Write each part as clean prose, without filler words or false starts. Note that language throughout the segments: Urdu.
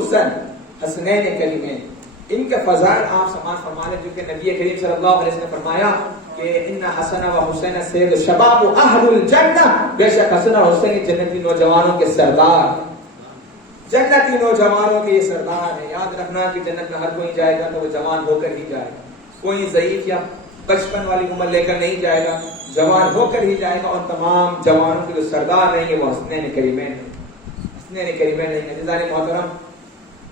خصوصاً حسنین کریمین، ان کے فضائل آپ سماعت فرما لیں، جو کہ نبی کریم صلی اللہ علیہ وسلم نے فرمایا کہ ان حسن و حسین سید شباب اہل الجنہ، بے شک حسن اور حسین جنتی نوجوانوں کے سردار، جنتی نوجوانوں کے یہ سردار ہیں۔ یاد رکھنا کہ جنت میں ہر کوئی جائے گا تو وہ جوان ہو کر ہی جائے گا، کوئی ضعیف یا بچپن والی عمر لے کر نہیں جائے گا، جوان ہو کر ہی جائے گا، اور تمام جوانوں کے جو سردار رہیں گے وہ حسنین کریمین ہیں، حسنین کریمین ہیں۔ عزیزان محترم،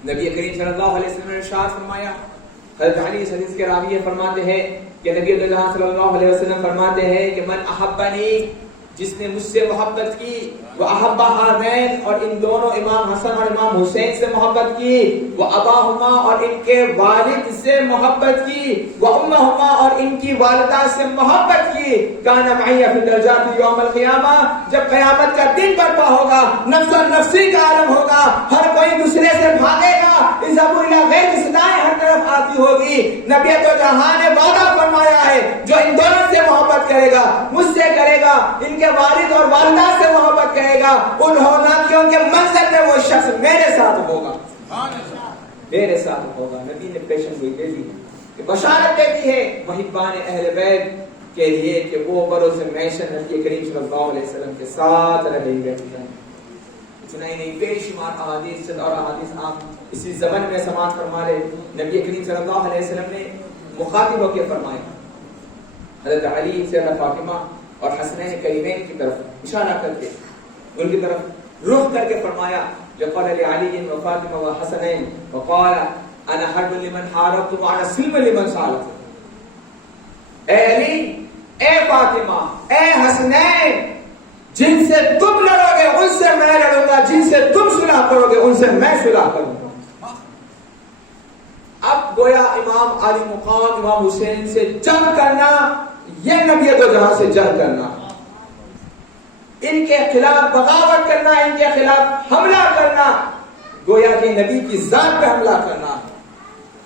نبی کریم صلی اللہ علیہ وسلم نے ارشاد فرمایا، حضرت علی اس حدیث کے راوی یہ فرماتے ہیں کہ نبی اللہ صلی اللہ علیہ وسلم فرماتے ہیں کہ من احبنی، جس نے مجھ سے محبت کی، وہ احب ہذین، اور ان دونوں امام حسن اور امام حسین سے محبت کی، وہ اباہما، اور ان کے والد سے محبت کی، وہ امہما، اور ان کی والدہ سے محبت کی، کان معی فی الدرجات یوم القیامہ، جب قیامت کا دن برپا ہوگا، نفس و نفسی کا عالم ہوگا، ہر کوئی دوسرے سے بھاگے گا، اذهبوا الی غیر صدائیں ہر طرف آتی ہوگی، نبی تو جہاں نے وعدہ فرمایا ہے جو ان دونوں سے محبت کرے گا، مجھ سے کرے گا، ان کے والد اور والدہ سے محبت کرے گا، انہوں نہ کہ ان کے منزل میں وہ شخص میرے ساتھ ہوگا، میرے ساتھ ہوگا۔ نبی نے پیشن گوئی دے دی کہ بشارت دے دی ہے محبان اہل بیت کے لیے کہ وہ بروز معیشت نبی کریم صلی اللہ علیہ وسلم کے ساتھ رہیں گے۔ اتنا ہی نہیں، بے شمار احادیث اور احادیث آپ اسی زمن میں سماعت فرما لے۔ نبی کریم صلی اللہ علیہ وسلم نے مخاطب ہو کے فرمایا، حضرت علی سے فاطمہ اور حسنین کریمین کی طرف اشارہ کر کے ان کی طرف رخ کر کے فرمایا، لقال لعلی و فاطمہ و حسنین وقال انا حرب لمن حاربت وانا سلم لمن سالت۔ اے علی، اے فاطمہ، اے حسنین، جن سے تم لڑو گے ان سے میں لڑوں گا، جن سے تم صلح کرو گے ان سے میں صلح کروں گا۔ اب گویا امام علی مقام امام حسین سے جنگ کرنا یہ نبی دو جہاں سے جنگ کرنا، ان کے خلاف بغاوت کرنا، ان کے خلاف حملہ کرنا، گویا کہ نبی کی ذات پہ حملہ کرنا،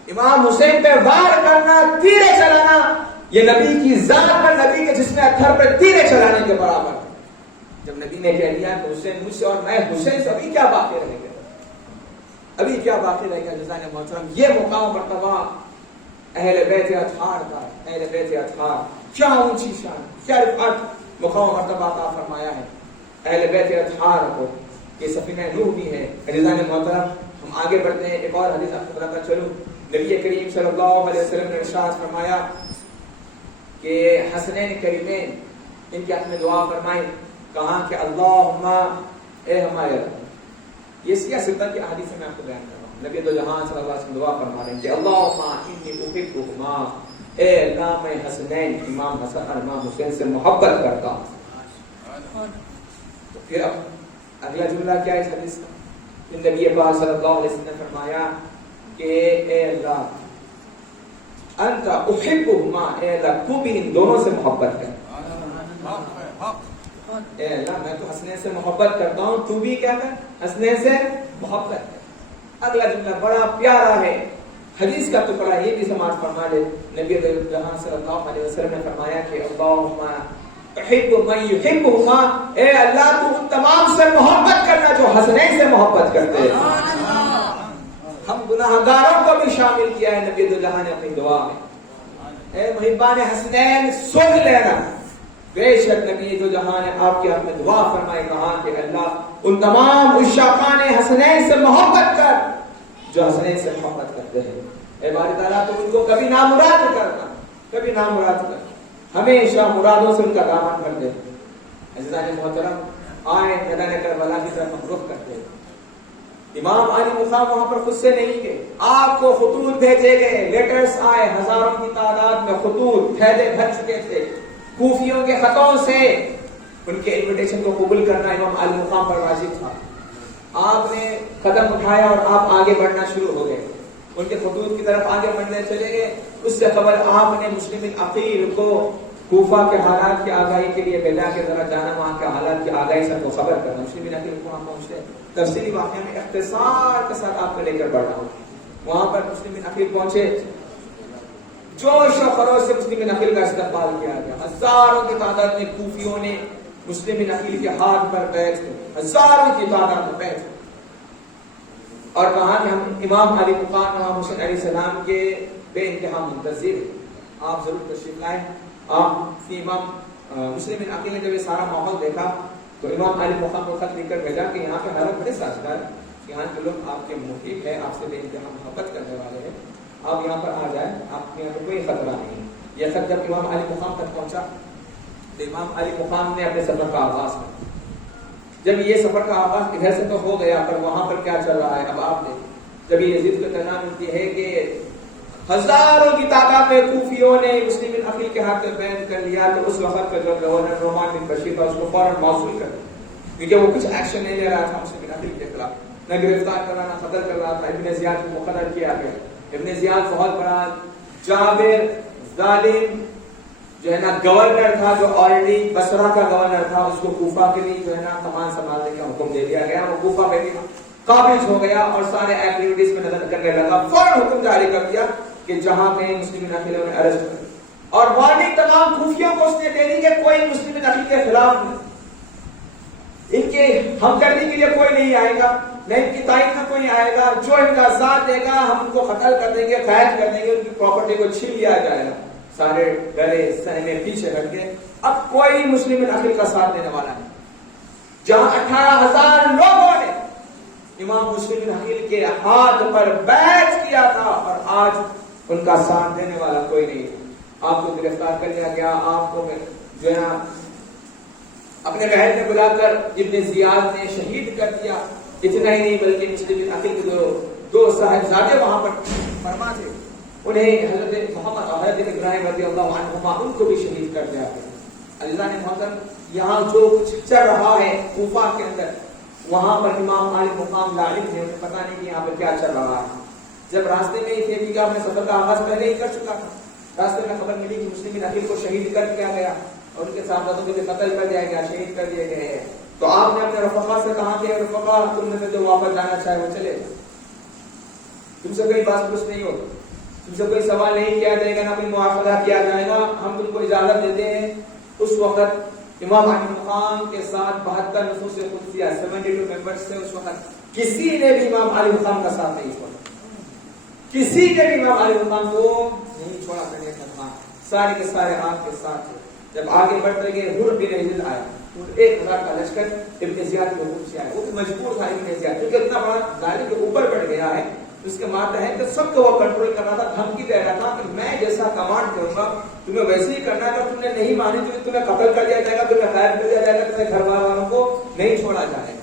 امام حسین پہ وار کرنا، تیرے چلانا، یہ نبی کی ذات پر، نبی کے جسم اتھر پر تیرے چلانے کے برابر۔ جب نبی نے کہہ دیا کہ حسین مجھ سے اور میں حسین سے، ابھی کیا باقی رہے گا، ابھی کیا باقی رہے گا؟ جزائے محترم، یہ مقام مرتبہ اہل بیت اطہار کا، اہل بیت اطہار، کیا اونچی شان، کیا رفعت مقام مرتبہ عطا فرمایا ہے اہل بیت اطہار کو، یہ سفینہ نوح بھی ہے۔ جزائے محترم، ہم آگے بڑھتے ہیں، ایک اور حدیث آپ کو بتاتا چلوں۔ نبی کریم صلی اللہ علیہ وسلم نے ارشاد فرمایا کہ حسنین کریمین ان کے حق میں دعا فرمائیں، کہا کہ اللہم، اے ہمارے رب، یہ سیاہ سلطان کی احادیث سے میں آپ کو بیان کر رہا ہوں۔ نبی دو جہان صلی اللہ علیہ وسلم دعا فرما رہے ہیں کہ اللہم انی احبہما، اے اللہ میں حسنین، امام حسن اور امام حسین سے محبت کرتا ہوں۔ تو پھر اب اگلا جملہ کیا ہے اس حدیث کا؟ نبی پاک صلی اللہ علیہ وسلم نے فرمایا کہ اے اللہ انت احبہما، اے اللہ تو بھی ان دونوں سے محبت کر، اے اللہ میں تو حسنین سے محبت کرتا ہوں، تو بھی کیا کر، حسنین سے محبت کر۔ اگلا جملہ بڑا پیارا ہے، حدیث کا ٹکڑا، یہ بھی سماعت فرما لے۔ نبی جہاں صلی اللہ علیہ وسلم نے فرمایا کہ اللہم احب من یحبہما، اے اللہ تو ان تمام سے محبت کرنا جو حسنین سے محبت کرتے ہیں۔ ہم گناہگاروں کو بھی شامل کیا ہے نبی جہاں نے اپنی دعا میں۔ اے محبان حسنین سن لینا، بے شک نبی دو جہاں نے آپ کے حق میں دعا فرمائے، کہا کہ اللہ ان تمام عشاقان حسنین سے محبت کر جو حسنین سے محبت کرتے ہیں۔ اے باری تعالیٰ تو ان کو کبھی نامراد کرنا، کبھی نامراد کرنا، ہمیشہ مرادوں سے ان کا دامن بھر دے۔ عزیزان محترم، آئے میدان کربلا کی طرف ہم رخ کرتے ہیں۔ امام علی مقام وہاں پر خود سے نہیں گئے، آپ کو خطوط بھیجے گئے، لیٹرز آئے، ہزاروں کی تعداد میں خطوط تھیلے بھر چکے تھے، کوفیوں کے خطوں سے ان کے انویٹیشن کو قبول کرنا امام علی مقام پر واجب تھا۔ آپ نے قدم اٹھایا اور آپ آگے بڑھنا شروع ہو گئے، ان کے خطوط کی طرف آگے بڑھنے چلے گئے۔ اس سے قبل آپ نے مسلم عقیل کو کوفہ کے حالات کی آگاہی کے لیے بھیجا کہ ذرا جانا وہاں کے حالات کی آگاہی سے خبر کرنا۔ مسلم عقیل کو وہاں پہنچے، تفصیلی واقعہ میں اختصار کے ساتھ آپ کو لے کر بڑھ رہا ہوں۔ وہاں پر مسلم عقیل پہنچے، جوش و خروش سے مسلم عقیل کا استقبال کیا گیا، ہزاروں کی تعداد میں کوفیوں نے مسلم عقیل کے ہاتھ پر بیٹھ کر، ہزاروں کی تعداد میں بیٹھ اور کہا کہ ہم امام علی مقام امام حسین علیہ السلام کے بے انتہا منتظر ہیں، آپ ضرور تشریف لائیں۔ آپ کی امام مسلم عقیل نے جب یہ سارا ماحول دیکھا تو امام علی مقام کو خط لکھ کر بھیجا کہ یہاں کے حالات بڑے سازگار، یہاں کے لوگ آپ کے محب ہیں، آپ سے بے انتہا محبت کرنے والے ہیں، آپ یہاں پر آ جائیں، آپ کے یہاں پہ کوئی خطرہ نہیں۔ یہ خط جب امام علی مقام تک پہنچا تو امام علی مقام نے اپنے سفر کا آغاز کیا۔ جب یہ سفر کا آغاز ادھر سے تو ہو گیا، پر وہاں پر کیا چل رہا ہے اب آپ دیکھیں۔ جب یہ یزید کو اطلاع ملتی ہے کہ ہزاروں کی تعداد میں کوفیوں نے مسلم عقیل کے ہاتھ میں بیعت کر لیا، تو اس وقت کا جو گورنر نعمان بن بشیر تھا اس کو فوراً موصول کر دیا، کیونکہ وہ کچھ ایکشن نہیں لے رہا تھا مسلم عقیل کے خلاف، نہ گرفتار کر رہا نہ قتل کر رہا تھا۔ ابن زیاد کو مقرر کیا گیا۔ ابن زیاد بہت بڑا جابر ظالم جو ہے نا گورنر تھا، جو آلریڈی بصرہ کا گورنر تھا، اس کو کوفہ کے لیے جو ہے نا کمان سنبھالنے کا حکم دے دیا گیا۔ وہ کوفہ میں بھی قابض ہو گیا اور سارے ایکٹیویٹیز میں نظر کرنے لگا۔ فوراً حکم جاری کر دیا کہ جہاں کہیں مسلم عقیلوں نے ارسٹ کر، اور وارننگ تمام کوفیوں کو اس نے دے دی کہ کوئی مسلم عقیل کے خلاف نہیں، ان کے ہم کرنے کے لیے کوئی نہیں آئے گا، نہ ان کی تائید میں کوئی آئے گا، جو ان کا ساتھ دے گا ہم ان کو قتل کر دیں گے، قید کر دیں گے، ان کی پراپرٹی کو چھین لیا جائے گا۔ سارے ڈرے سہمے پیچھے ہٹ گئے، اب کوئی مسلم عقیل کا ساتھ دینے والا نہیں۔ جہاں 18,000 لوگوں نے امام مسلم عقیل کے ہاتھ پر بیعت کیا تھا اور آج ان کا ساتھ دینے والا کوئی نہیں، آپ کو گرفتار کر لیا گیا، آپ کو جو ہے نا اپنے محل میں بلا کر ابن زیاد نے شہید کر دیا۔ اتنا ہی نہیں بلکہ مسلم عقیل کے دو صاحبزادے وہاں پر فرما تھے، انہیں حضرت محمد اور حضرت ابراہیم رضی اللہ عنہما ان کو بھی شہید کر دیا۔ اللہ نے محترم یہاں جو کچھ چل رہا ہے کوفہ کے اندر، وہاں پر امام علی مقام غالب ہیں، انہیں پتہ نہیں کہ یہاں پر کیا چل رہا ہے۔ جب راستے میں یہ تھے کہ اپنے سفر کا آغاز پہلے ہی کر چکا تھا، راستے میں خبر ملی کہ مسلم عقیل کو شہید کر دیا گیا اور ان کے صحابہ کو بھی قتل کر دیا گیا، شہید کر دیے گئے ہیں، تو آپ نے اپنے رفقا سے کہا کہ رفقا تم نے جو واپس جانا چاہے وہ چلے، تم سے کوئی بات پوچھ نہیں ہوگی، تم سے کوئی سوال نہیں کیا جائے گا، نہ کوئی مواخذہ کیا جائے گا، ہم تم کو اجازت دیتے ہیں۔ اس وقت امام علی مقام کے ساتھ 72 نفوس قدسیہ 72 ممبرز سے اس وقت کسی نے بھی امام علی مقام کا ساتھ نہیں چھوڑا، کسی نے بھی امام علی مقام کو نہیں چھوڑا کرنے کا تھا، سارے کے سارے آپ کے ساتھ تھے۔ جب آگے بڑھتے گئے حر بن یزید آیا، 1000 کا لشکر ابن زیاد کے حکم سے آیا، وہ بھی مجبور تھا ابن زیاد، کیونکہ اتنا بڑا ظالم کے اوپر بڑھ گیا ہے، اس کے ماتحت تو سب کو وہ کنٹرول کر رہا تھا، دھمکی دے رہا تھا کہ میں جیسا کمانڈ کروں گا تمہیں ویسے ہی کرنا ہے، اگر تم نے نہیں مانی تو تمہیں قتل کر دیا جائے گا، تمہیں قید کر دیا جائے گا، تمہیں گھر والوں کو نہیں چھوڑا جائے گا۔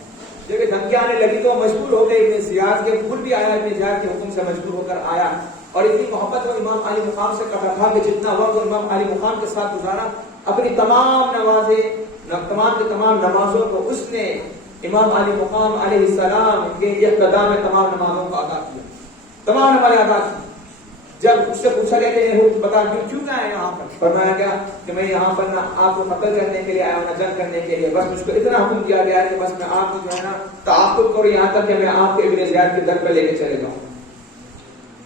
جب دھمکی آنے لگی تو مجبور ہو گئے، ابن زیاد کے خود بھی آیا، ابن زیاد کے حکم سے مجبور ہو کر آیا، اور اتنی محبت وہ امام علی مقام سے کرتا تھا کہ جتنا وقت امام علی مقام کے ساتھ گزارا، اپنی تمام نمازوں کو اس نے امام علی مقام علیہ السلام کے اقتداء میں تمام نمازوں کو ادا کیا، تمام نمازیں ادا کی۔ جب اس سے پوچھا گیا کہ بتا کیوں نہ آئے یہاں پر، فرمایا گیا کہ میں یہاں پر نہ آپ کو قتل کرنے کے لیے آیا ہوں نہ جنگ کرنے کے لیے، بس مجھ کو اتنا حکم دیا گیا ہے کہ بس میں آپ کو جو ہے نا تعاقب کروں یہاں تک کہ میں آپ کو ابن زیاد کے در پہ لے کے چلے جاؤں۔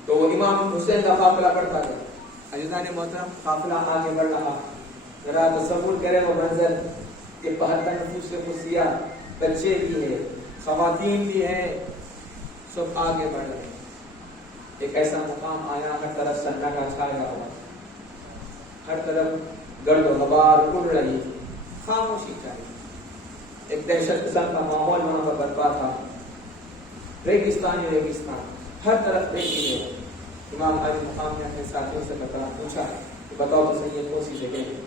تو وہ امام حسین کا قافلہ بڑھتا گیا، عزیزان محترم قافلہ آگے بڑھ رہا، ذرا تصور کریں وہ منظر کہ 72 نفوس سے قدسیہ، بچے بھی ہیں، خواتین بھی ہیں، سب آگے بڑھ رہے ہیں۔ ایک ایسا مقام آیا، ہر طرف سناٹا چھایا ہوا، ہر طرف گرد و غبار اڑ رہی تھی، خاموشی چاہیے، ایک دہشت پسند کا ماحول وہاں پر برپا تھا، ریگستان ہی ریگستان، ہر طرف دیکھیے۔ امام علی مقام نے اپنے ساتھیوں سے پوچھا کہ بتاؤ تو صحیح یہ کون سی جگہ ہے؟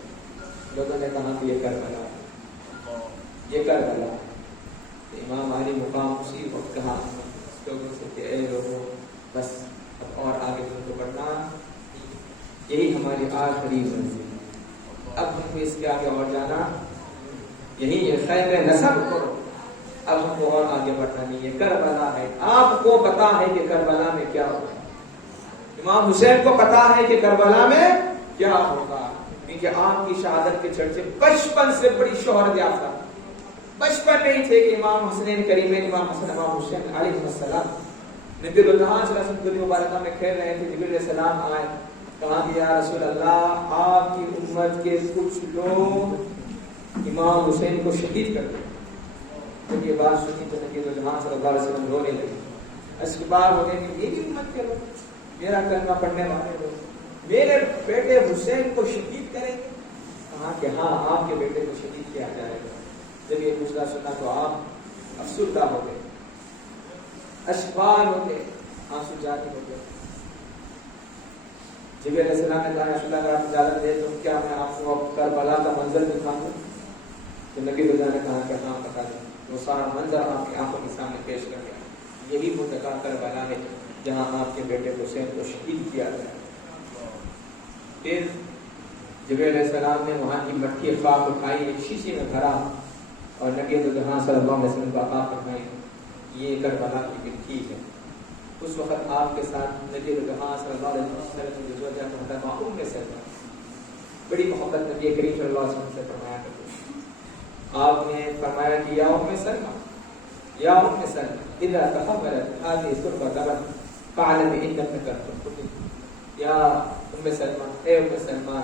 لوگوں نے کہا کہ یہ کربلا، یہ کربلا۔ امام علی مقام اسی وقت کہا لوگوں سے کہ اے لوگوں بس اب اور آگے تم کو بڑھنا، یہی ہماری آخری منزل ہے، اب ہم کو اس کے آگے اور جانا یہی ہے، خیر نصب کرو، اب ہم کو اور آگے بڑھنا نہیں، یہ کربلا ہے، آپ کو پتا ہے کہ کربلا میں کیا ہوگا، امام حسین کو پتا ہے کہ کربلا میں کیا ہوگا، کیونکہ آپ کی شہادت کے چرچے بچپن سے بڑی شہرت یافتہ، بچپن میں ہی تھے کہ امام حسین کریمین، امام حسن امام حسین علیہ السلام نبی اللہ صلی اللہ علیہ وسلم مبارکہ میں کھیل رہے تھے، جبریل علیہ السلام آئے، کہا کہ یا رسول اللہ آپ کی امت کے کچھ لوگ امام حسین کو شہید کر دیں۔ جب یہ بات سنی تو نبی اللہ صلی اللہ علیہ وسلم رونے لگے، اشکبار ہو گئے کہ میری امت کے لوگ، میرا کلمہ پڑھنے والے لوگ میرے بیٹے حسین کو شہید کریں گے؟ کہا کہ ہاں آپ کے بیٹے کو شہید کیا جائے گا۔ جب یہ دوسرا سنا تو آپ افسردہ ہو گئے، اشکبار ہو گئے، آنسو جاری ہو گئے۔ جبریل علیہ السلام نے کہا رسول اللہ اگر آپ اجازت دیں تو کیا میں آپ کو کربلا کا منظر دکھاؤں گا؟ تو نبی اللہ نے کہا کہ ہاں بتا دیں۔ وہ سارا منظر آپ کی آنکھوں کے سامنے پیش کر گیا۔ یہی وہ جگہ کربلا ہے جہاں آپ کے بیٹے حسین کو شہید کیا گیا۔ پھر جبریل علیہ السلام نے وہاں کی مٹی خاک اٹھائی، ایک شیشے میں بھرا اور نبی جہاں صلی اللہ علیہ وسلم کو عطا فرمائی، یہ کربلا کی مٹی ہے۔ اس وقت آپ کے ساتھ نبی جہاں صلی اللہ علیہ وسلم کی زوجہ محترمہ ام سلمہ بڑی محبت نبی کریم صلی اللہ علیہ وسلم سے فرمایا کرتے ہیں۔ آپ نے فرمایا کہ یا ام سلمہ، یا ام سلمہ اذا تحولت هذه التربة دما فاعلم انك تقتل۔ یا ام سلمہ، اے ام سلمہ،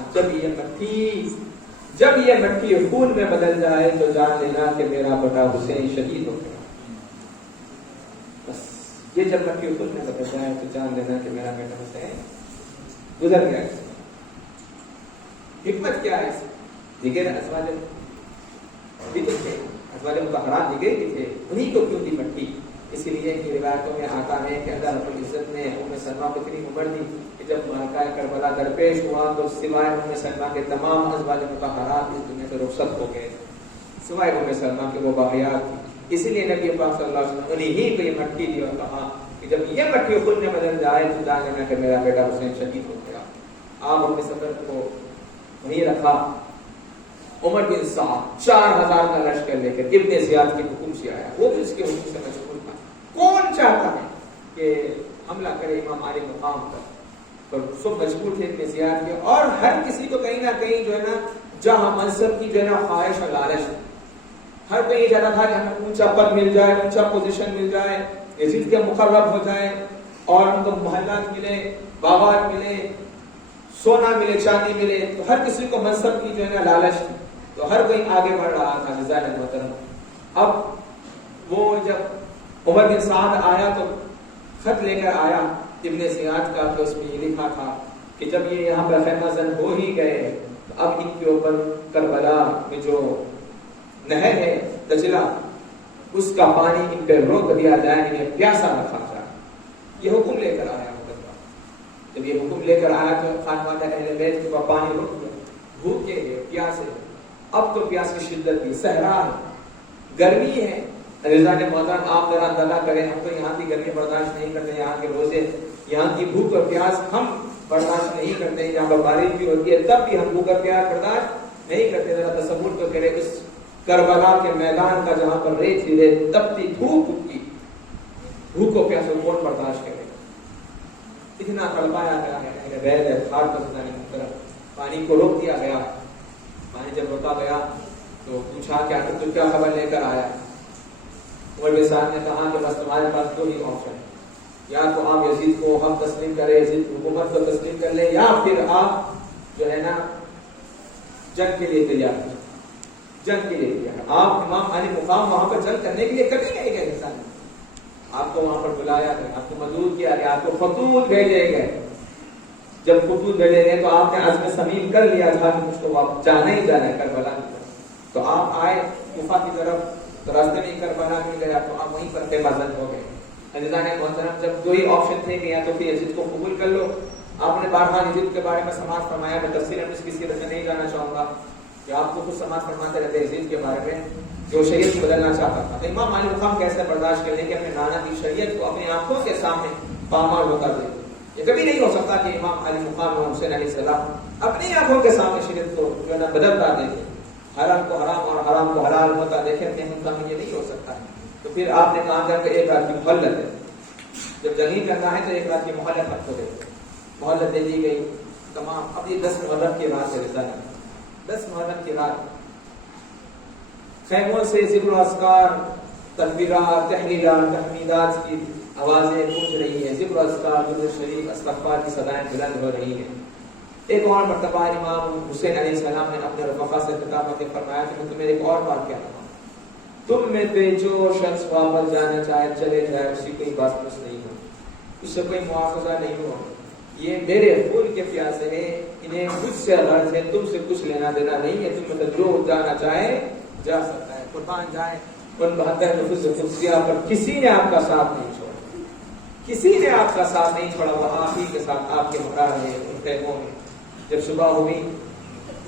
جب یہ مٹی خون میں بدل جائے تو جان لینا کہ میرا بیٹا حسین شہید ہو گیا۔ بس یہ جب مٹی خون میں بدل جائے تو جان لینا کہ میرا بیٹا حسین گزر گیا۔ حکمت کیا ہے؟ دیگر ازواج بھی تو تھے، ازواج مطہرات دیگر بھی تھے، انہیں کو کیوں دی مٹی؟ اسی لیے کہ روایتوں میں آتا ہے کہ اللہ رب العزت نے ام سلمہ کو اتنی عمر دی کہ جب معرکہ کربلا درپیش ہوا تو سوائے ام سلمہ کے تمام ازواج مطہرات اس دنیا سے رخصت ہو گئے، سوائے ام سلمہ کے وہ باقیات تھی۔ اسی لیے نبی پاک صلی اللہ علیہ وسلم انہیں ہی کو یہ مٹی دی اور کہا کہ جب یہ مٹی خود میں بدل جائے تو جان لینا کہ میرا بیٹا حسین شہید ہو گیا۔ آپ اپنے سفر کو وہیں رکھا۔ عمر بن سعد 4000 کا لشکر لے کر ابن زیاد کے حکم سے آیا، وہ بھی اس کے حکم سے مشغول تھا۔ کون چاہتا ہے کہ حملہ کرے امام علی مقام پر سب مشغول تھے ابن زیاد کے، اور ہر کسی کو کہیں نہ کہیں جو ہے نا جہاں منصب کی جو ہے نا خواہش اور لالچ، ہر کوئی یہ چاہتا تھا کہ ہمیں اونچا پد مل جائے، اونچا پوزیشن مل جائے، یزید کے مقرب ہو جائے اور ہم کو محلات ملے، باغات ملے، سونا ملے، چاندی ملے، تو ہر کسی کو منصب کی جو ہے نا لالچ تھی، تو ہر کوئی آگے بڑھ رہا تھا جزائر محترم۔ اب وہ جب عمر بن سعد آیا تو خط لے کر آیا ابن زیاد کا، تو اس میں یہ لکھا تھا کہ جب یہ یہاں پر خیمہ زن ہو ہی گئے تو اب ان کے اوپر کربلا میں جو نہر ہے دجلہ، اس کا پانی ان پہ روک دیا جائے، انہیں پیاسا رکھا جائے۔ یہ حکم لے کر آیا عمر۔ جب یہ حکم لے کر آیا تو خانوادہ اہل بیت کے اوپر پانی رک گیا، بھوکے گئے، پیاسے۔ اب تو پیاس کی شدت بھی، صحرا ہے، گرمی ہے۔ رضا نے محترم آپ ذرا اندازہ کریں، ہم تو یہاں کی گرمی برداشت نہیں کرتے، یہاں کے روزے، یہاں کی بھوک اور پیاس ہم برداشت نہیں کرتے، یہاں پر بارش بھی ہوتی ہے تب بھی ہم بھوک اور پیاس برداشت نہیں کرتے۔ ذرا تصور تو کرے اس کربلا کے میدان کا جہاں پر ریت ہی ریت، تپتی دھوپ کی بھوک و پیاس کو کون برداشت کرے؟ اتنا تڑپایا گیا ہے، بیت ہے خاک پر زندانی محترم، پانی کو روک دیا گیا۔ پانی جب روکا گیا تو پوچھا کہ آخر تو کیا خبر لے کر آیا؟ عمر بن سعد نے کہا کہ بس تمہارے پاس دو ہی آپشن، یا تو آپ یزید کو ہم تسلیم کریں، یزید حکومت کو تسلیم کر لیں، یا پھر آپ جو ہے نا جنگ کے لیے تیار ہیں، جنگ کے لیے تیار۔ آپ امام علی مقام وہاں پر جنگ کرنے کے لیے کبھی نہیں گئے انسان، آپ کو وہاں پر بلایا گیا، آپ کو مدعو کیا گیا، آپ کو خطوط بھیجے گئے۔ جب خطوط بھیجے گئے تو آپ نے عزم صمیم کر لیا تھا کہ مجھ کو آپ جانا ہی جانا ہے کربلا کی طرف۔ تو آپ آئے کوفہ کی طرف، تو راستے میں کربلا مل گیا تو آپ وہیں پر خیمہ زن ہو گئے۔ عزیزان محترم، جب دو ہی آپشن تھے کہ یا تو پھر یزید کو قبول کر لو، آپ نے بارہا یزید کے بارے میں سماعت فرمایا، میں تفصیل اس کی سیرت میں نہیں جانا چاہوں گا کہ آپ کو خود سماعت فرماتے رہتے یزید کے بارے میں جو شریعت بدلنا چاہتا تھا۔ تو امام علی مقام کیسے برداشت کریں کہ اپنے نانا کی شریعت کو اپنی آنکھوں کے سامنے پامال ہو کر دے؟ یہ کبھی نہیں ہو سکتا کہ امام علی مقام اور حسین علیہ السلام اپنی آنکھوں کے سامنے شریعت کو جو ہے نا بدلتا دیکھیں، حلال کو حرام اور حرام کو حلال ہوتا دیکھیں، اپنے ملک میں یہ نہیں ہو سکتا ہے۔ تو پھر آپ نے کہا کہ ایک رات کی مہلت ہے، جب جنگی کرنا ہے تو ایک رات کی مہلت آپ کو دے، مہلت دے دی گئی تمام۔ اب یہ 10 محرم کی رات ہے، 10 محرم کی رات خیموں سے ذکر و اذکار، تکبیرات، تحلیلات، تحمیدات کی آوازیں گونج رہی ہیں، ذکر و اذکار، درود شریف، استغفار کی صدائیں بلند ہو رہی ہیں۔ ایک اور مرتبہ امام حسین علیہ السلام نے اپنے رفقا سے خطاب کر کے فرمایا کہ میں تمہیں ایک اور بات کہتا ہوں، تم میں سے جو شخص واپس جانا چاہے چلے جائے، اسی کوئی بات کچھ نہیں ہو، اس سے کوئی مواخذہ نہیں ہو، یہ میرے خون کے پیاسے ہیں، انہیں مجھ سے غرض ہے، تم سے کچھ لینا دینا نہیں ہے، تم میں سے جو جانا چاہے جا سکتا ہے، قربان جائیں ان 72 نفوس قدسیہ پر کسی نے آپ کا ساتھ نہیں چھوڑا، کسی نے آپ کا ساتھ نہیں چھوڑا، وہ آپ ہی کے ساتھ آپ کے ہمراہ ہے ان خیموں میں۔ جب صبح ہوئی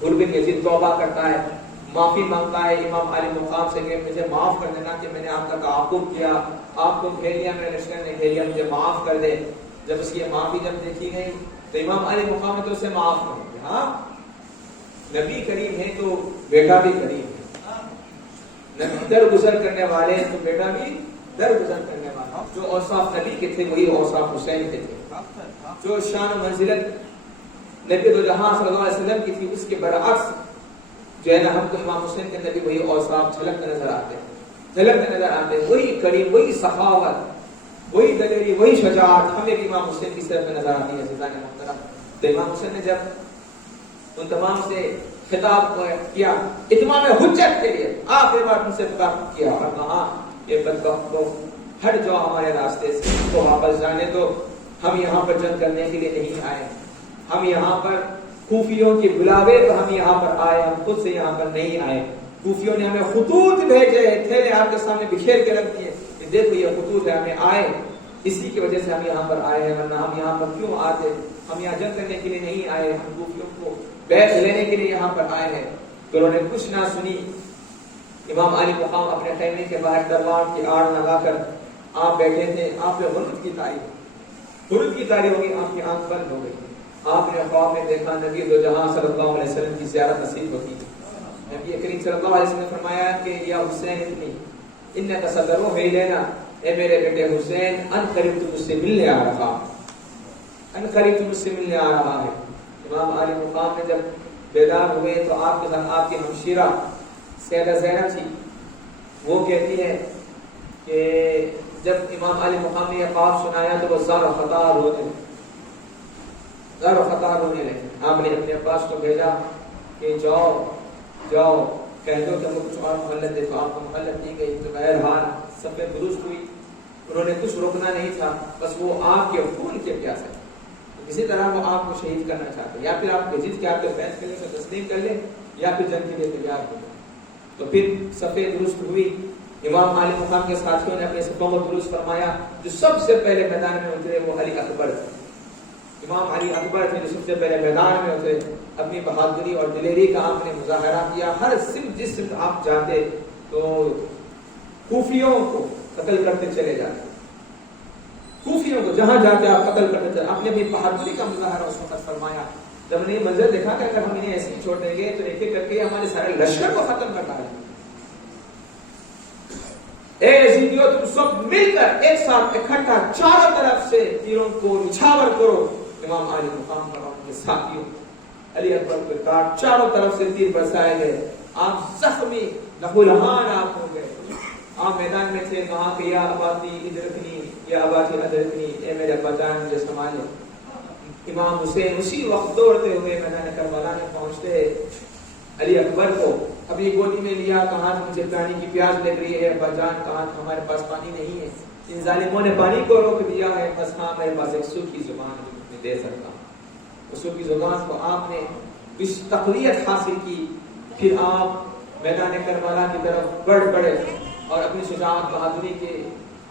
بن یزید توبہ کرتا ہے، معافی مانگتا ہے امام علی مقام سے کہ مجھے معاف کر دینا کہ میں نے آپ کا تعاقب کیا، آپ کو گھیر لیا، میرے لشکر نے گھیر لیا، مجھے معاف کر دے۔ جب اس کی معافی جب دیکھی گئی تو امام علی مقام تو اسے معاف کر دیا۔ ہاں نبی کریم ہے تو بیٹا بھی کریم ہے، نبی در گزر کرنے والے تو بیٹا بھی در گزر کرنے والا۔ جو اوصاف نبی کے تھے وہی اوصاف حسین کے تھے، جو شان و منزلت نبی دو جہاں صلی اللہ علیہ وسلم کی تھی اس کے برعکس جو ہے نا ہم کو امام حسین کے اندر بھی وہی اوصاف جھلکتے نظر آتے ہیں، جھلکتے نظر آتے ہیں، وہی کریم، وہی سخاوت، وہی دلیری، وہی شجاعت ہمیں بھی امام حسین کی سیرت میں نظر آتی ہے۔ عزیزان محترم، تو امام حسین نے جب ان تمام سے خطاب کیا اتمام حجت کے لیے، آخری بار ان سے خطاب کیا اور کہا یہ بدبخت کو ہٹ جاؤ ہمارے راستے سے، ان کو واپس جانے دو، ہم یہاں پر جنگ کرنے کے لیے نہیں آئے، ہم یہاں پر کوفیوں کے بلاوے تو ہم یہاں پر آئے، ہم خود سے یہاں پر نہیں آئے، کوفیوں نے ہمیں خطوط بھیجے، تھیلے آپ کے سامنے بکھیر کے رکھ دیے کہ دیکھو یہ خطوط ہے، ہمیں آئے، اسی کی وجہ سے ہم یہاں پر آئے ہیں، ورنہ ہم یہاں پر کیوں آتے، ہم یہاں جنگ کرنے کے لیے نہیں آئے، ہم کوفیوں کو بیعت لینے کے لیے یہاں پر آئے ہیں۔ تو انہوں نے کچھ نہ سنی، امام علی مقام اپنے خیمے کے باہر دربار کی آڑ لگا کر آپ بیٹھے تھے، آپ نے غرت کی تاری ہوگی، آپ کی آنکھ بند ہو گئی، آپ نے خواب میں دیکھا نبی دو جہاں صلی اللہ علیہ وسلم کی زیارت نصیب ہوتی ہے۔ نبی کریم صلی اللہ علیہ وسلم نے فرمایا کہ یا حسین ابنی انک ستروح الینا، اے میرے بیٹے حسین ان قریب تم مجھ سے ملنے آ رہا، ان قریب تم مجھ سے ملنے آ رہا ہے۔ امام علی مقام نے جب بیدار ہوئے تو آپ کے ساتھ آپ کی ہمشیرہ سیدہ زینب تھی، وہ کہتی ہے کہ جب امام علی مقام نے یہ خواب سنایا تو وہ زار و خطار ہونے لگے۔ آپ نے اپنے عباس کو بھیجا کہ جاؤ کہہ دو کہ وہ کچھ اور مہلت دے، تو آپ کو مہلت دی گئی، تو بہرحال سب میں درست ہوئی، انہوں نے کچھ روکنا نہیں تھا، بس وہ آپ کے خون کے پیاسے، کسی طرح وہ آپ کو شہید کرنا چاہتے، یا پھر آپ جس کے آپ کے فیصلے سے تسلیم کر لیں یا پھر جنگ کے لیے تیار ہو جائیں۔ تو پھر صفیں درست ہوئی، امام علی مقام کے ساتھیوں نے اپنے صفوں کو درست فرمایا، جو سب سے پہلے میدان میں اترے وہ علی اکبر تھے، امام علی اکبر تھے جو سب سے پہلے میدان میں اترے، اپنی بہادری اور دلیری کا آپ نے مظاہرہ کیا، ہر سمت جس سمت آپ جاتے تو کوفیوں کو قتل کرتے چلے جاتے، کوفیوں کو جہاں جاتے آپ قتل کرتے چلے، آپ نے بھی بہادری کا مظاہرہ اس وقت فرمایا۔ جب نے منظر دیکھا کہ اگر ہم انہیں ایسے ہی چھوڑ دیں گے تو ایک ایک کر کے ہمارے سارے لشکر کو ختم کر ڈالیں گے، اے یزیدیوں تم سب مل کر ایک ساتھ اکٹھا چاروں طرف سے تیروں کو نچھاور کرو۔ امام علی مقام پر اپنے ساتھیوں علی اکبر کے کاٹ چاروں طرف سے تیر برسائے گئے، آپ زخمی نخولہان آپ ہو گئے، آپ میدان میں تھے، کہا کہ یا اباتی ادرکنی یا اباتی ادرکنی، اے میرے ابا جان مجھے سنبھالے۔ امام حسین اسی وقت دوڑتے ہوئے میدان کربلا میں پہنچتے، علی اکبر کو اپنی گودی میں لیا، کہا مجھے پانی کی پیاس لگ رہی ہے ابا جان، کہا ہمارے پاس پانی نہیں ہے، ان ظالموں نے پانی کو روک دیا ہے، بس ہاں میرے پاس ایک سوکھی زبان ہے جو میں دے سکتا ہوں۔ اس سوکھی زبان کو آپ نے اس تقویت حاصل کی، پھر آپ میدان کربلا کی طرف بڑھ پڑے اور اپنی شجاعت بہادری کے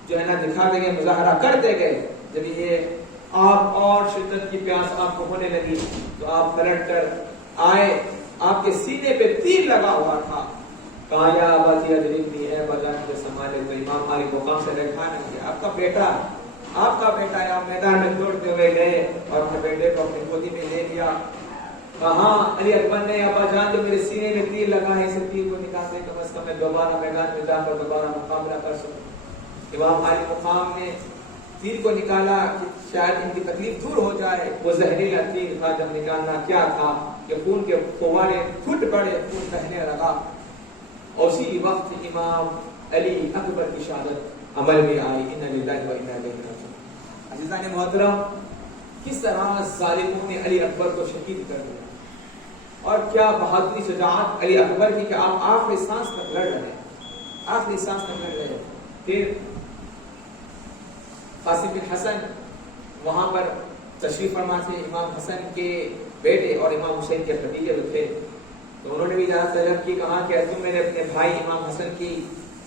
جو ہے نا دکھاتے گئے، مظاہرہ کرتے گئے۔ جب یہ آپ اور شدت کی پیاس آپ کو ہونے لگی تو آپ پلٹ کر آئے، آپ کے سینے پہ تیر لگا ہوا تھا، کہا یا اباتی ادرکنی، اے ابا جان مجھے سنبھالے۔ تو امام علی مقام سے دیکھا نہیں کہ آپ کا بیٹا ہے، آپ میدان میں دوڑتے ہوئے گئے اور اپنے بیٹے کو اپنی گودی میں لے لیا، کہا علی اکبر نے ابا جان جو میرے سینے میں تیر لگا ہے، اس تیر کو نکالتے کم از کم میں دوبارہ میدان میں جا کر دوبارہ مقابلہ کر سکوں۔ امام علی مقام نے تیر کو نکالا کہ شاید ان کی تکلیف دور ہو جائے، وہ زہریلا تیر تھا، جب نکالنا کیا تھا کہ خون کے فوارے پھٹ پڑے، خون بہنے لگا، اور اسی وقت امام علی اکبر کی شہادت عمل میں آئی، انا للہ و انا الیہ راجعون۔ عزیزان محترم، کس طرح ظالموں نے علی اکبر کو شہید کر دیا، اور کیا بہادری شجاعت علی اکبر کی کہ آپ آخری سانس تک لڑ رہے ہیں، آخری سانس تک لڑ رہے. پھر قاسم بن حسن وہاں پر تشریف فرما تھے. امام حسن کے بیٹے اور امام حسین کے بھتیجے جو تھے, تو انہوں نے بھی اجازت طلب کی, کہا کہ تم میرے اپنے بھائی امام حسن کی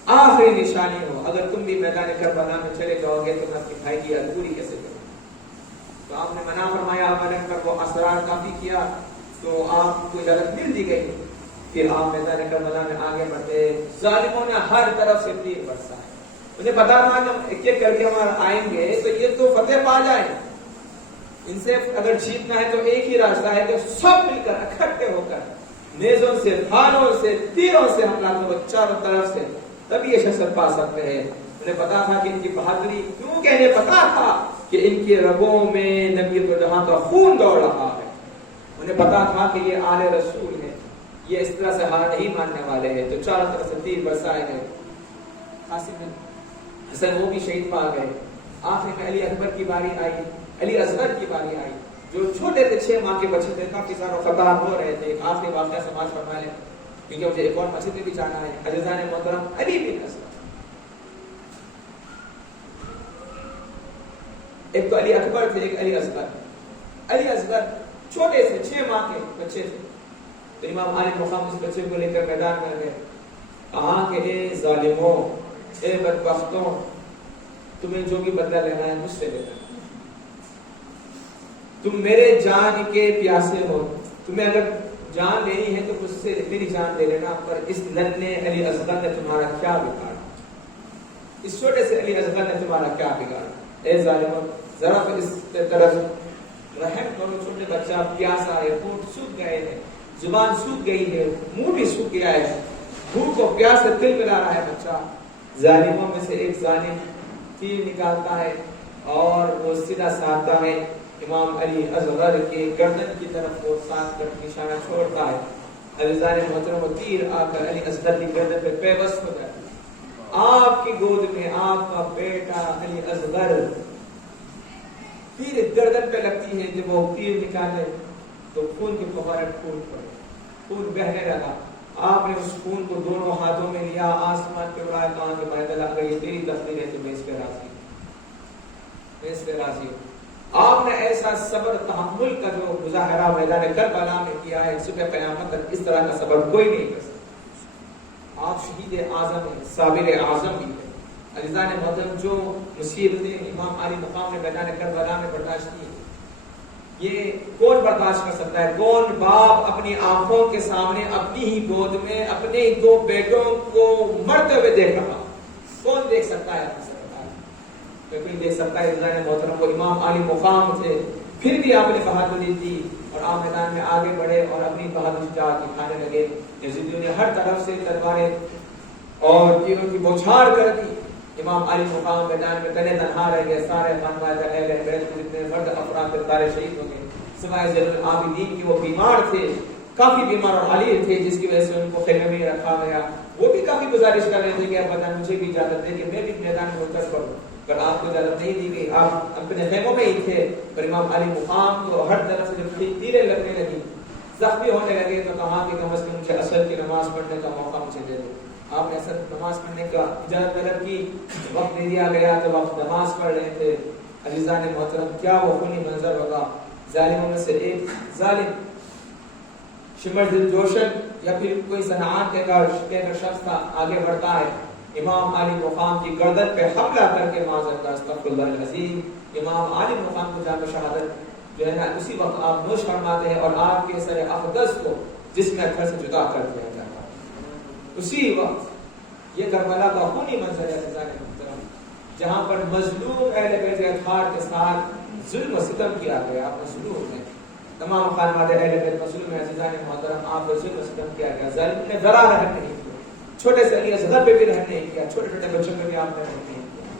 آخری نشانی ہو, اگر تم بھی میدان کربلا میں چلے جاؤ گے تو میں اپنے بھائی کی یاد پوری کیسے کروں. تو آپ نے منع فرمایا, عملاً پر وہ اسرار کافی کیا تو آپ کو اجازت مل دی گئی. پھر آپ میدان کربلا میں آگے بڑھتے. ظالموں نے ہر طرف سے تیر برسائے. مجھے پتا تھا جب ایک ایک کر کے ہمارے آئیں گے تو یہ تو فتح پا جائیں, ان سے اگر جیتنا ہے تو ایک ہی راستہ ہے کہ سب مل کر اکٹھے ہو کر نیزوں سے, پھانوں سے, تیروں سے حملہ کرو چاروں طرف سے, تبھی یہ شخص پا سکتے ہیں. انہیں پتا تھا کہ ان کی بہادری, کیونکہ انہیں پتا تھا کہ ان کی رگوں میں نبی تو جہاں کا خون دوڑ رہا ہے. انہیں پتا تھا کہ یہ آل رسول ہے, یہ اس طرح سے ہار نہیں ماننے والے ہیں. تو چاروں طرف سے تیر برسائے گئے. قاسم بن حسن وہ بھی شہید پا گئے. آخر میں علی اکبر کی باری آئی, علی اصغر کی باری آئی, جو چھوٹے تھے, 6 ماہ کے بچے تھے, کافی سارے خطار ہو رہے تھے. ایک آخری واقعہ سماج فرما لیں کیونکہ مجھے ایک اور مسجد میں بھی جانا ہے. عزیزان محترم, علی بن اصغر, ایک تو علی اکبر تھے, ایک علی اصغر. علی اصغر چھوٹے سے 6 ماہ کے بچے تھے. تو امام علی مقام اس بچے کو لے کر میدان میں گئے. کہا کہ اے ظالموں, اے بدبختوں, تمہیں جو بھی بدلہ لینا ہے مجھ سے لینا. تم میرے جان کے پیاسے ہو, تمہیں اگر جان لینی ہے تو مجھ سے میری جان لے لینا, پر اس ننھے علی اصغر نے تمہارا کیا بگاڑا, اس چھوٹے سے علی اصغر نے تمہارا کیا بگاڑا. اے ظالموں, ذرا تو اس طرف رحم کرو. چھوٹے بچہ پیاسا ہے, ہونٹ سوکھ گئے ہیں, زبان سوکھ گئی ہے, منہ بھی سوکھ گیا ہے, بھوک کو پیاس سے دل ملا رہا ہے بچہ. ظالموں میں سے ایک ظالم تیر نکالتا ہے اور وہ سیدھا ساتتا ہے امام علی اصغر کے گردن کی طرف, وہ ساتھ کر نشانہ چھوڑتا ہے. عزیزان محترم, وہ تیر آ کر علی اصغر کی گردن پہ پیوست ہو جاتا ہے. آپ کی گود میں آپ کا بیٹا علی اصغر, تیر گردن پہ لگتی ہے. جب وہ تیر نکالے تو خون کی فوارے پھوٹ پڑے, خون بہنے لگا. آپ نے اس خون کو دونوں ہاتھوں میں لیا, آسمان پہ اڑایا, کہا کہ میں اگر یہ تیری تقدیر ہے تو میں اس پہ راضی ہوں, میں اس پہ راضی ہوں. آپ نے ایسا صبر تحمل کا جو مظاہرہ میدان کربلا میں کیا ہے, صبح قیامت تک اس طرح کا صبر کوئی نہیں کر سکتا. آپ شہید اعظم ہیں, صابر اعظم بھی ہیں. عزیزان محترم, جو مصیبتیں امام علی مقام نے میدان کربلا میں برداشت کی, یہ کون برداشت کر سکتا ہے؟ کون باپ اپنی آنکھوں کے سامنے اپنی ہی گود میں اپنے 2 بیٹوں کو مرتے ہوئے دیکھ رہا, کون دیکھ سکتا ہے؟ کوئی دیکھ سکتا ہے؟ عزیزان محترم, وہ امام علی مقام تھے, پھر بھی آپ نے بہادری دی اور آپ میدان میں آگے بڑھے اور اپنی بہادری جا دکھانے لگے. یزیدیوں نے ہر طرف سے تلواریں اور تیروں کی بوچھار کر دی. امام علی مقام میدان میں تنے تنہا رہ گئے. سارے خانوادہ اہل بیت کے جتنے مرد افراد تھے سارے شہید ہو گئے, سوائے زین العابدین کی. وہ بیمار تھے, کافی بیمار اور علیل تھے, جس کی وجہ سے ان کو خیمے میں رکھا گیا. وہ بھی کافی گزارش کر رہے تھے کہ اب مجھے بھی اجازت دے کہ میں بھی میدان میں اتر پڑوں, پر آپ کو اجازت نہیں دی گئی. آپ اپنے خیموں میں ہی تھے. پر امام علی مقام کو ہر طرف سے جب تیریں لگنے لگی, زخمی ہونے لگے, تو کہا کہ کم از کم مجھے عصر کی نماز پڑھنے کا موقع مجھے دے دو. آپ نے عصر نماز پڑھنے کا اجازت طلب کی, وقت دے دیا گیا تو وقت نماز پڑھ رہے تھے. عزیزان محترم, کیا وہ خونی منظر ہوگا. ظالموں میں سے ایک ظالم شمر دل جوشن یا پھر کوئی صنعات کے شخص تھا, آگے بڑھتا ہے, امام علی مقام کی گردن پہ حملہ کر کے معاذ اللہ استغفر اللہ العظیم, امام علی مقام کو جام شہادت جو ہے نا اسی وقت آپ نوش فرماتے ہیں, اور آپ کے سر اقدس کو جسم اکثر سے جدا کر دیا جاتا ہے اسی وقت. یہ کربلا کا خونی منظر ہے عزیزان محترم, جہاں پر مظلوم اہل بیت اطہار کے ساتھ ظلم و ستم کیا گیا. مظلوم ہے, تمام خانوادہ اہل بیت مظلوم ہے. عزیزان محترم, آپ پر ظلم و ستم کیا گیا. ظالم نے ذرا رحم نہیں کیا, چھوٹے سے علی اصغر پہ بھی رحم نہیں کیا, چھوٹے چھوٹے بچوں پہ بھی آپ نے رحم نہیں کیا.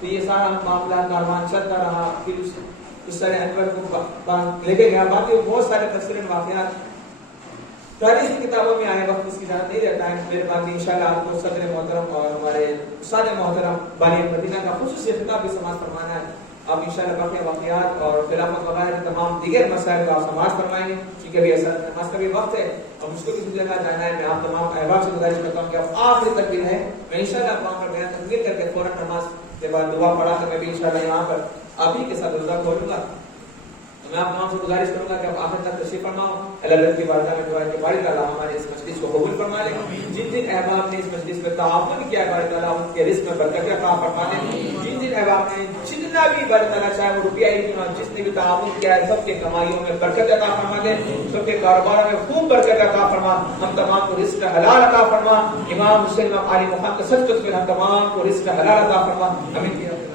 تو یہ سارا معاملہ کاروان چلتا رہا. پھر اس سر انور کو لے کے گیا. باقی بہت سارے تفصیلی واقعات تاریخی کتابوں میں آئے, وقت اس کی اجازت نہیں رہتا ہے. میرے بعد انشاءاللہ آپ کو صدر محترم اور ہمارے استاد محترم بانی مدینہ کا خصوصی خطاب بھی سماعت فرمانا ہے. اب انشاءاللہ باقی واقعات اور خلافت وغیرہ کے تمام دیگر مسائل کو آپ سماعت فرمائیں گے، کیونکہ ابھی نماز کا بھی وقت ہے اور مجھ کو کسی جگہ جانا ہے۔ میں آپ تمام احباب سے گزارش کرتا ہوں کہ اب آخری تکبیر ہے، میں انشاءاللہ آپ وہاں پر بیان تکبیر کر کے فوراً نماز کے بعد دعا پڑھا کر میں بھی انشاءاللہ یہاں پر آپ ہی کے ساتھ روزہ کھولوں گا۔ میں آپ تمام سے گزارش کروں گا کہ آپ آخر تک تشریف فرماؤ۔ اللہ کی بارگاہ میں دعا ہے کہ باری تعالیٰ ہمارے اس مجلس کو قبول فرما لے۔ جن جن احباب نے اس مجلس میں تعاون کیا باری تعالیٰ ان کے رزق میں برکت عطا فرما لے۔ جن جن احباب نے جتنا بھی باری تعالیٰ چاہے وہ روپیہ ہی کیوں، جس نے بھی تعاون کیا ہے سب کے کمائیوں میں برکت عطا فرما دے، سب کے کاروبار میں خوب برکت عطا فرما، ہم تمام کو رزق حلال عطا فرما۔ امام حسین علی محمد کا سچ ہم تمام کو رزق حلال عطا فرما۔ امین۔